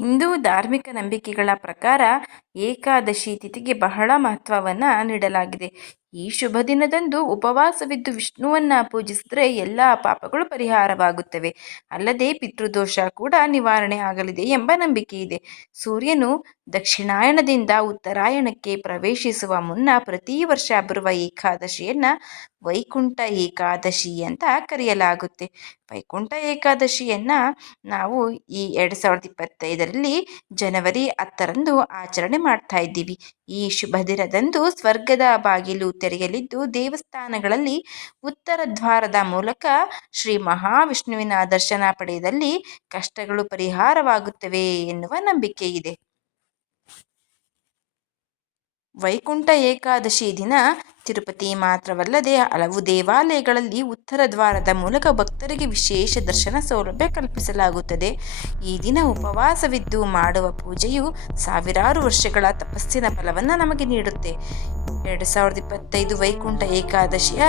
ಹಿಂದೂ ಧಾರ್ಮಿಕ ನಂಬಿಕೆಗಳ ಪ್ರಕಾರ ಏಕಾದಶಿ ತಿಥಿಗೆ ಬಹಳ ಮಹತ್ವವನ್ನು ನೀಡಲಾಗಿದೆ. ಈ ಶುಭ ದಿನದಂದು ಉಪವಾಸವಿದ್ದು ವಿಷ್ಣುವನ್ನ ಪೂಜಿಸಿದ್ರೆ ಎಲ್ಲ ಪಾಪಗಳು ಪರಿಹಾರವಾಗುತ್ತವೆ. ಅಲ್ಲದೆ ಪಿತೃದೋಷ ಕೂಡ ನಿವಾರಣೆ ಆಗಲಿದೆ ಎಂಬ ನಂಬಿಕೆ ಇದೆ. ಸೂರ್ಯನು ದಕ್ಷಿಣಾಯಣದಿಂದ ಉತ್ತರಾಯಣಕ್ಕೆ ಪ್ರವೇಶಿಸುವ ಮುನ್ನ ಪ್ರತಿ ವರ್ಷ ಬರುವ ಏಕಾದಶಿಯನ್ನು ವೈಕುಂಠ ಏಕಾದಶಿ ಅಂತ ಕರೆಯಲಾಗುತ್ತೆ. ವೈಕುಂಠ ಏಕಾದಶಿಯನ್ನು ನಾವು ಈ ಎರಡು ಸಾವಿರದ ಇಪ್ಪತ್ತೈದರಲ್ಲಿ ಜನವರಿ ಹತ್ತರಂದು ಆಚರಣೆ ಮಾಡ್ತಾ ಇದ್ದೀವಿ. ಈ ಶುಭ ದಿನದಂದು ಸ್ವರ್ಗದ ಬಾಗಿಲು ತೆರೆಯಲಿದ್ದು, ದೇವಸ್ಥಾನಗಳಲ್ಲಿ ಉತ್ತರ ದ್ವಾರದ ಮೂಲಕ ಶ್ರೀ ಮಹಾವಿಷ್ಣುವಿನ ದರ್ಶನ ಪಡೆಯದಲ್ಲಿ ಕಷ್ಟಗಳು ಪರಿಹಾರವಾಗುತ್ತವೆ ಎನ್ನುವ ನಂಬಿಕೆ ಇದೆ. ವೈಕುಂಠ ಏಕಾದಶಿ ದಿನ ತಿರುಪತಿ ಮಾತ್ರವಲ್ಲದೆ ಹಲವು ದೇವಾಲಯಗಳಲ್ಲಿ ಉತ್ತರ ದ್ವಾರದ ಮೂಲಕ ಭಕ್ತರಿಗೆ ವಿಶೇಷ ದರ್ಶನ ಸೌಲಭ್ಯ ಕಲ್ಪಿಸಲಾಗುತ್ತದೆ. ಈ ದಿನ ಉಪವಾಸವಿದ್ದು ಮಾಡುವ ಪೂಜೆಯು ಸಾವಿರಾರು ವರ್ಷಗಳ ತಪಸ್ಸಿನ ಫಲವನ್ನು ನಮಗೆ ನೀಡುತ್ತೆ. ಎರಡು ಸಾವಿರದ ಇಪ್ಪತ್ತೈದು ವೈಕುಂಠ ಏಕಾದಶಿಯ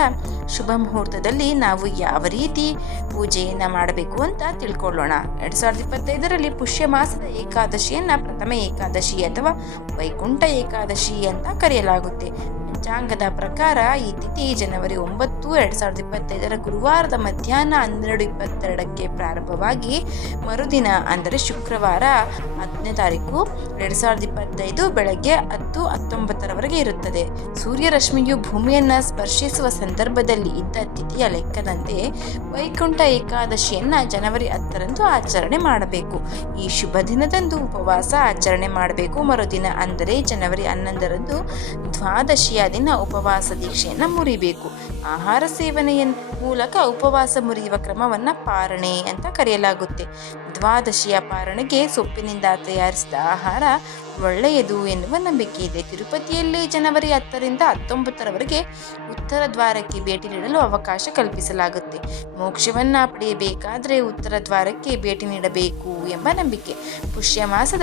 ಶುಭ ಮುಹೂರ್ತದಲ್ಲಿ ನಾವು ಯಾವ ರೀತಿ ಪೂಜೆಯನ್ನು ಮಾಡಬೇಕು ಅಂತ ತಿಳ್ಕೊಳ್ಳೋಣ. ಎರಡು ಸಾವಿರದ ಇಪ್ಪತ್ತೈದರಲ್ಲಿ ಪುಷ್ಯ ಮಾಸದ ಏಕಾದಶಿಯನ್ನು ಪ್ರಥಮ ಏಕಾದಶಿ ಅಥವಾ ವೈಕುಂಠ ಏಕಾದಶಿ ಅಂತ ಕರೆಯಲಾಗುತ್ತೆ. ಪಂಚಾಂಗದ ಪ್ರಕಾರ ಈ ತಿಥಿ ಜನವರಿ ಒಂಬತ್ತು ಎರಡು ಸಾವಿರದ ಇಪ್ಪತ್ತೈದರ ಗುರುವಾರದ ಮಧ್ಯಾಹ್ನ ಹನ್ನೆರಡು ಇಪ್ಪತ್ತೆರಡಕ್ಕೆ ಪ್ರಾರಂಭವಾಗಿ ಮರುದಿನ, ಅಂದರೆ ಶುಕ್ರವಾರ ಹತ್ತನೇ ತಾರೀಕು ಎರಡು ಸಾವಿರದ ಇಪ್ಪತ್ತೈದು ಬೆಳಗ್ಗೆ ಹತ್ತು ಹತ್ತೊಂಬತ್ತರವರೆಗೆ ಇರುತ್ತದೆ. ಸೂರ್ಯರಶ್ಮಿಯು ಭೂಮಿಯನ್ನು ಸ್ಪರ್ಶಿಸುವ ಸಂದರ್ಭದಲ್ಲಿ ಇದ್ದ ತಿಥಿಯ ಲೆಕ್ಕದಂತೆ ವೈಕುಂಠ ಏಕಾದಶಿಯನ್ನು ಜನವರಿ ಹತ್ತರಂದು ಆಚರಣೆ ಮಾಡಬೇಕು. ಈ ಶುಭ ದಿನದಂದು ಉಪವಾಸ ಆಚರಣೆ ಮಾಡಬೇಕು. ಮರುದಿನ, ಅಂದರೆ ಜನವರಿ ಹನ್ನೊಂದರಂದು ದ್ವಾದಶಿಯ ದಿನ ಉಪವಾಸ ದೀಕ್ಷೆಯನ್ನು ಮುರಿಬೇಕು. ಆಹಾರ ಸೇವನೆಯ ಮೂಲಕ ಉಪವಾಸ ಮುರಿಯುವ ಕ್ರಮವನ್ನು ಪಾರಣೆ ಅಂತ ಕರೆಯಲಾಗುತ್ತೆ. ದ್ವಾದಶಿಯ ಪಾರಣೆಗೆ ಸೊಪ್ಪಿನಿಂದ ತಯಾರಿಸಿದ ಆಹಾರ ಒಳ್ಳೆಯದು ಎನ್ನುವ ನಂಬಿಕೆ ಇದೆ. ತಿರುಪತಿಯಲ್ಲಿ ಜನವರಿ ಹತ್ತರಿಂದ ಹತ್ತೊಂಬತ್ತರವರೆಗೆ ಉತ್ತರ ದ್ವಾರಕ್ಕೆ ಭೇಟಿ ನೀಡಲು ಅವಕಾಶ ಕಲ್ಪಿಸಲಾಗುತ್ತೆ. ಮೋಕ್ಷವನ್ನು ಪಡೆಯಬೇಕಾದರೆ ಉತ್ತರ ದ್ವಾರಕ್ಕೆ ಭೇಟಿ ನೀಡಬೇಕು ಎಂಬ ನಂಬಿಕೆ. ಪುಷ್ಯ ಮಾಸದ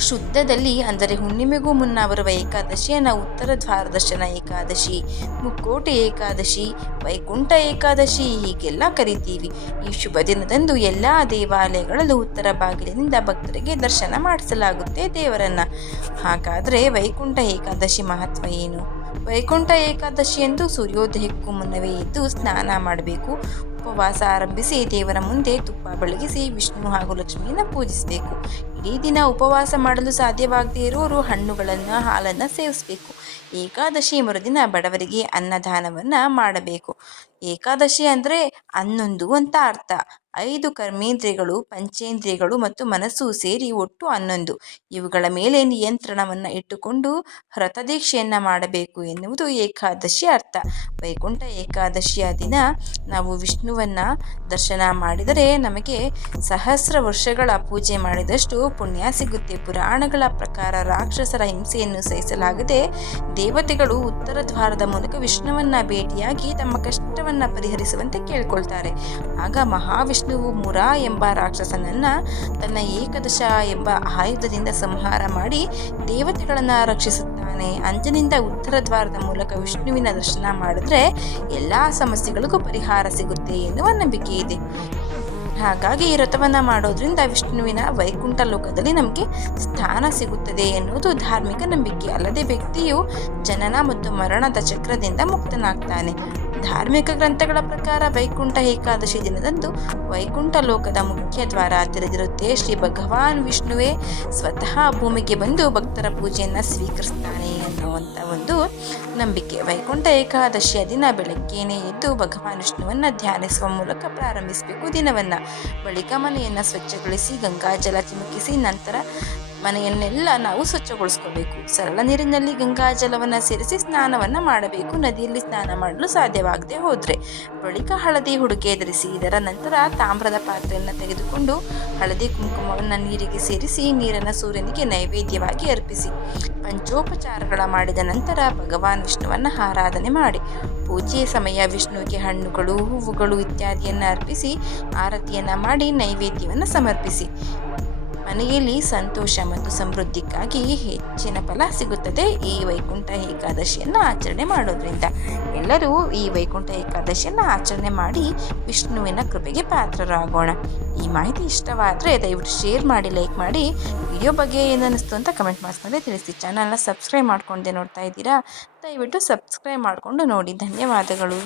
ಶುದ್ಧದಲ್ಲಿ, ಅಂದರೆ ಹುಣ್ಣಿಮೆಗೂ ಮುನ್ನ ಬರುವ ಏಕಾದಶಿಯನ್ನು ಉತ್ತರ ದ್ವಾರದರ್ಶನ ಏಕಾದಶಿ, ಮುಕ್ಕೋಟೆ ಏಕಾದಶಿ, ವೈಕುಂಠ ಏಕಾದಶಿ, ಹೀಗೆಲ್ಲ ಕರಿತೀವಿ. ಈ ಶುಭ ದಿನದಂದು ಎಲ್ಲ ದೇವಾಲಯಗಳಲ್ಲೂ ಉತ್ತರ ಬಾಗಿಲಿನಿಂದ ಭಕ್ತರಿಗೆ ದರ್ಶನ ಮಾಡಿಸಲಾಗುತ್ತೆ ದೇವರನ್ನು. ಹಾಗಾದರೆ ವೈಕುಂಠ ಏಕಾದಶಿ ಮಹತ್ವ ಏನು? ವೈಕುಂಠ ಏಕಾದಶಿ ಎಂದು ಸೂರ್ಯೋದಯಕ್ಕೂ ಮುನ್ನವೇ ಎದ್ದು ಸ್ನಾನ ಮಾಡಬೇಕು. ಉಪವಾಸ ಆರಂಭಿಸಿ ದೇವರ ಮುಂದೆ ತುಪ್ಪ ಬೆಳಗಿಸಿ ವಿಷ್ಣು ಹಾಗೂ ಲಕ್ಷ್ಮಿಯನ್ನು ಪೂಜಿಸಬೇಕು. ಇಡೀ ದಿನ ಉಪವಾಸ ಮಾಡಲು ಸಾಧ್ಯವಾಗದೇ ಇರುವವರು ಹಣ್ಣುಗಳನ್ನು, ಹಾಲನ್ನು ಸೇವಿಸಬೇಕು. ಏಕಾದಶಿ ಮರುದಿನ ಬಡವರಿಗೆ ಅನ್ನದಾನವನ್ನು ಮಾಡಬೇಕು. ಏಕಾದಶಿ ಅಂದರೆ ಹನ್ನೊಂದು ಅಂತ ಅರ್ಥ. ಐದು ಕರ್ಮೇಂದ್ರಿಯಗಳು, ಪಂಚೇಂದ್ರಿಯಗಳು ಮತ್ತು ಮನಸ್ಸು ಸೇರಿ ಒಟ್ಟು ಹನ್ನೊಂದು. ಇವುಗಳ ಮೇಲೆ ನಿಯಂತ್ರಣವನ್ನು ಇಟ್ಟುಕೊಂಡು ವ್ರತದೀಕ್ಷೆಯನ್ನು ಮಾಡಬೇಕು ಎನ್ನುವುದು ಏಕಾದಶಿ ಅರ್ಥ. ವೈಕುಂಠ ಏಕಾದಶಿಯ ದಿನ ನಾವು ವಿಷ್ಣುವನ್ನು ದರ್ಶನ ಮಾಡಿದರೆ ನಮಗೆ ಸಹಸ್ರ ವರ್ಷಗಳ ಪೂಜೆ ಮಾಡಿದಷ್ಟು ಪುಣ್ಯ ಸಿಗುತ್ತೆ. ಪುರಾಣಗಳ ಪ್ರಕಾರ ರಾಕ್ಷಸರ ಹಿಂಸೆಯನ್ನು ಸಹಿಸಲಾಗದೆ ದೇವತೆಗಳು ಉತ್ತರ ದ್ವಾರದ ಮೂಲಕ ವಿಷ್ಣುವನ್ನ ಭೇಟಿಯಾಗಿ ತಮ್ಮ ಕಷ್ಟವನ್ನು ಪರಿಹರಿಸುವಂತೆ ಕೇಳ್ಕೊಳ್ತಾರೆ. ಆಗ ಮಹಾವಿಷ್ಣುವು ಮುರಾ ಎಂಬ ರಾಕ್ಷಸನನ್ನ ತನ್ನ ಏಕದಶ ಎಂಬ ಆಯುಧದಿಂದ ಸಂಹಾರ ಮಾಡಿ ದೇವತೆಗಳನ್ನು ರಕ್ಷಿಸುತ್ತಾನೆ. ಅಂಜನಿಂದ ಉತ್ತರ ದ್ವಾರದ ಮೂಲಕ ವಿಷ್ಣುವಿನ ದರ್ಶನ ಮಾಡಿದ್ರೆ ಎಲ್ಲ ಸಮಸ್ಯೆಗಳಿಗೂ ಪರಿಹಾರ ಸಿಗುತ್ತೆ ಎನ್ನುವ ನಂಬಿಕೆ ಇದೆ. ಹಾಗಾಗಿ ಈ ವ್ರತವನ್ನು ಮಾಡೋದ್ರಿಂದ ವಿಷ್ಣುವಿನ ವೈಕುಂಠ ಲೋಕದಲ್ಲಿ ನಮಗೆ ಸ್ಥಾನ ಸಿಗುತ್ತದೆ ಎನ್ನುವುದು ಧಾರ್ಮಿಕ ನಂಬಿಕೆ. ಅಲ್ಲದೆ ವ್ಯಕ್ತಿಯು ಜನನ ಮತ್ತು ಮರಣದ ಚಕ್ರದಿಂದ ಮುಕ್ತನಾಗ್ತಾನೆ. ಧಾರ್ಮಿಕ ಗ್ರಂಥಗಳ ಪ್ರಕಾರ ವೈಕುಂಠ ಏಕಾದಶಿ ದಿನದಂದು ವೈಕುಂಠ ಲೋಕದ ಮುಖ್ಯ ದ್ವಾರ ತೆರೆದಿರುತ್ತೆ. ಶ್ರೀ ಭಗವಾನ್ ವಿಷ್ಣುವೇ ಸ್ವತಃ ಭೂಮಿಗೆ ಬಂದು ಭಕ್ತರ ಪೂಜೆಯನ್ನು ಸ್ವೀಕರಿಸ್ತಾನೆ. ಅನ್ನುವಂಥ ಒಂದು ನಂಬಿಕೆ. ವೈಕುಂಠ ಏಕಾದಶಿಯ ದಿನ ಬೆಳಗ್ಗೆನೇ ಎದ್ದು ಭಗವಾನ್ ವಿಷ್ಣುವನ್ನು ಧ್ಯಾನಿಸುವ ಮೂಲಕ ಪ್ರಾರಂಭಿಸಬೇಕು ದಿನವನ್ನು. ಬಳಿಕ ಮನೆಯನ್ನು ಸ್ವಚ್ಛಗೊಳಿಸಿ ಗಂಗಾಜಲ ಚಿಮುಕಿಸಿ, ನಂತರ ಮನೆಯನ್ನೆಲ್ಲ ನಾವು ಸ್ವಚ್ಛಗೊಳಿಸ್ಕೋಬೇಕು. ಸರಳ ನೀರಿನಲ್ಲಿ ಗಂಗಾಜಲವನ್ನು ಸೇರಿಸಿ ಸ್ನಾನವನ್ನು ಮಾಡಬೇಕು. ನದಿಯಲ್ಲಿ ಸ್ನಾನ ಮಾಡಲು ಸಾಧ್ಯವಾಗದೆ ಹೋದರೆ ಬಳಿಕ ಹಳದಿ ಹುಡುಗೆ ಧರಿಸಿ, ಇದರ ನಂತರ ತಾಮ್ರದ ಪಾತ್ರೆಯನ್ನು ತೆಗೆದುಕೊಂಡು ಹಳದಿ ಕುಂಕುಮವನ್ನು ನೀರಿಗೆ ಸೇರಿಸಿ, ನೀರನ್ನು ಸೂರ್ಯನಿಗೆ ನೈವೇದ್ಯವಾಗಿ ಅರ್ಪಿಸಿ. ಪಂಚೋಪಚಾರಗಳ ಮಾಡಿದ ನಂತರ ಭಗವಾನ್ ವಿಷ್ಣುವನ್ನು ಆರಾಧನೆ ಮಾಡಿ. ಪೂಜೆಯ ಸಮಯ ವಿಷ್ಣುವಿಗೆ ಹಣ್ಣುಗಳು, ಹೂವುಗಳು ಇತ್ಯಾದಿಯನ್ನು ಅರ್ಪಿಸಿ, ಆರತಿಯನ್ನು ಮಾಡಿ ನೈವೇದ್ಯವನ್ನು ಸಮರ್ಪಿಸಿ. ಮನೆಯಲ್ಲಿ ಸಂತೋಷ ಮತ್ತು ಸಮೃದ್ಧಿಗಾಗಿ ಹೆಚ್ಚಿನ ಫಲ ಸಿಗುತ್ತದೆ ಈ ವೈಕುಂಠ ಏಕಾದಶಿಯನ್ನು ಆಚರಣೆ ಮಾಡೋದ್ರಿಂದ. ಎಲ್ಲರೂ ಈ ವೈಕುಂಠ ಏಕಾದಶಿಯನ್ನು ಆಚರಣೆ ಮಾಡಿ ವಿಷ್ಣುವಿನ ಕೃಪೆಗೆ ಪಾತ್ರರಾಗೋಣ. ಈ ಮಾಹಿತಿ ಇಷ್ಟವಾದರೆ ದಯವಿಟ್ಟು ಶೇರ್ ಮಾಡಿ, ಲೈಕ್ ಮಾಡಿ. ವಿಡಿಯೋ ಬಗ್ಗೆ ಏನನ್ನಿಸ್ತು ಅಂತ ಕಮೆಂಟ್ ಮಾಡಿಸ್ಕೊಂಡೆ ತಿಳಿಸಿ. ಚಾನಲ್ನ ಸಬ್ಸ್ಕ್ರೈಬ್ ಮಾಡ್ಕೊಂಡೆ ನೋಡ್ತಾ ಇದ್ದೀರಾ? ದಯವಿಟ್ಟು ಸಬ್ಸ್ಕ್ರೈಬ್ ಮಾಡಿಕೊಂಡು ನೋಡಿ. ಧನ್ಯವಾದಗಳು.